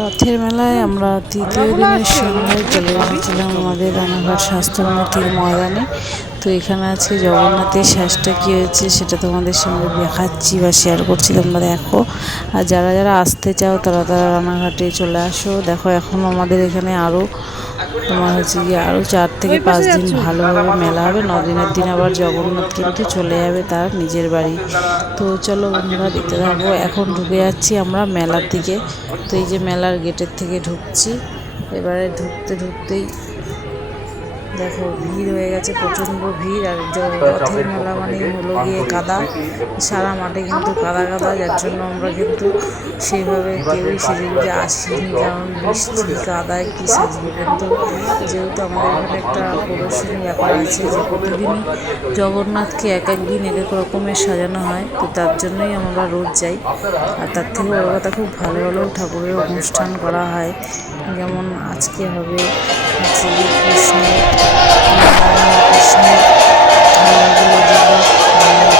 রথের মেলায় আমরা তৃতীয় দিনের সন্ধ্যায় চলে গিয়েছিলাম আমাদের রানাঘাট স্বাস্থ্যমতির ময়দানে। তো এখানে আজকে জগন্নাথের শ্বাসটা কী হয়েছে সেটা তোমাদের সঙ্গে দেখাচ্ছি বা শেয়ার করছি, তোমরা দেখো। আর যারা যারা আসতে চাও, তারা তারা রানাঘাটে চলে আসো। দেখো, এখন আমাদের এখানে আরও তোমার হচ্ছে গিয়ে আরও চার থেকে পাঁচ দিন ভালোভাবে মেলা হবে। ন দিনের দিন আবার জগন্নাথ কিন্তু চলে যাবে তার নিজের বাড়ি। তো চলো বন্ধুরা দেখতে থাকব এখন ঢুকে যাচ্ছি আমরা মেলার দিকে। তো এই যে মেলার গেটের থেকে ঢুকছি। এবারে ঢুকতে ঢুকতেই দেখো ভিড় হয়ে গেছে প্রচণ্ড ভিড় আর রথের মেলা মানে হলো গিয়ে কাদা সারা মাঠে কিন্তু কাদা কাদা যার জন্য আমরা কিন্তু সেইভাবে কেউই গুজে আসিনি কারণ বৃষ্টি কাদায় কী সাজবে কিন্তু যেহেতু আমাদের এখানে একটা প্রদর্শনী ব্যাপার আছে যে প্রতিদিনই জগন্নাথকে এক এক দিন এক এক রকমের সাজানো হয় তো তার জন্যই আমরা রোজ যাই। আর তার থেকে বড় কথা খুব ভালো ভালো ঠাকুরের অনুষ্ঠান করা হয়। যেমন আজকে হবে গিয়ে Krishna Şimdi, şimdi, şimdi, şimdi,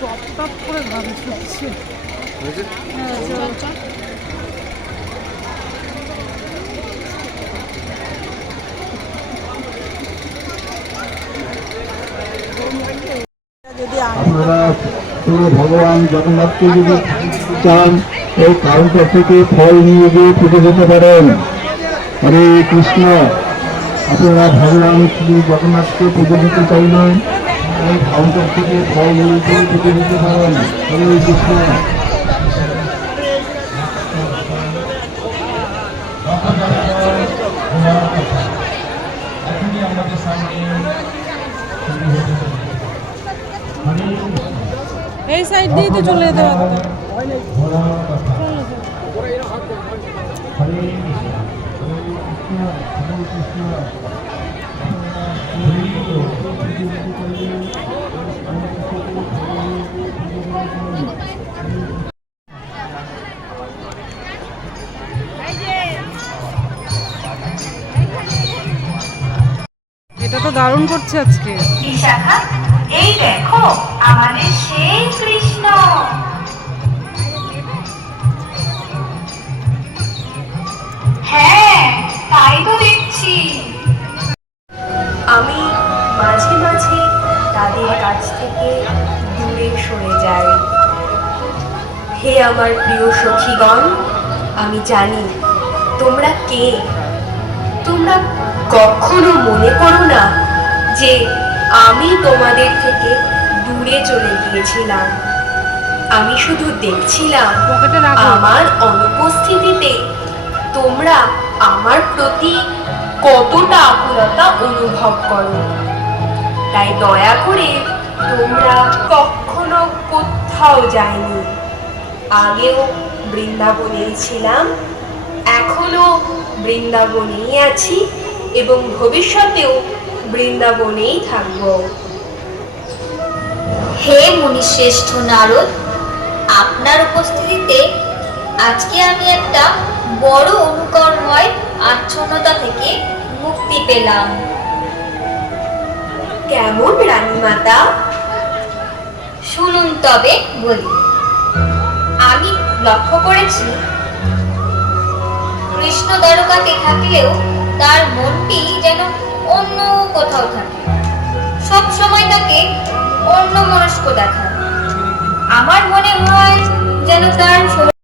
top top করে গান শুনছে। যদি আপনারা পুরো ভগবান জগন্নাথকে যদি চান এই কাউন্টার থেকে ফল নিয়ে গিয়ে পুজো যেতে পারেন। হরে কৃষ্ণ। আপনারা ভগবান শ্রী জগন্নাথকে পুজো দিতে চাইলেন। এই কাউন্টার থেকে ফল পারেন হরে কৃষ্ণ এই সাইড দিয়েই তো চলে যেতে পারতো। এটা তো দারুণ করছে আজকে। এই দেখো আমাদের সেই কৃষ্ণ। হ্যাঁ তাই তো আমার প্রিয় সখীগণ আমি জানি তোমরা কে? তোমরা কখনো মনে করো না যে আমি তোমাদের থেকে দূরে চলে গিয়েছিলাম। আমি শুধু দেখছিলাম আমার অনুপস্থিতিতে তোমরা আমার প্রতি কতটা আকুলতা অনুভব করো। তাই দয়া করে তোমরা কখনো কোথাও যায়নি। আগেও বৃন্দাবনেই ছিলাম এখনও বৃন্দাবনেই আছি এবং ভবিষ্যতেও বৃন্দাবনেই থাকব। হে মুনিশ্রেষ্ঠ নারদ আপনার উপস্থিতিতে আজকে আমি একটা বড় অনুকরণময় আচ্ছন্নতা থেকে মুক্তি পেলাম। কেমন রানী মাতা শুনুন তবে বলি। লক্ষ্য করেছি, কৃষ্ণ দ্বারকাতে থাকলেও তার মনটি যেন অন্য কোথাও থাকে। সব সময় তাকে অন্য মনস্ক দেখায়। আমার মনে হয় যেন তার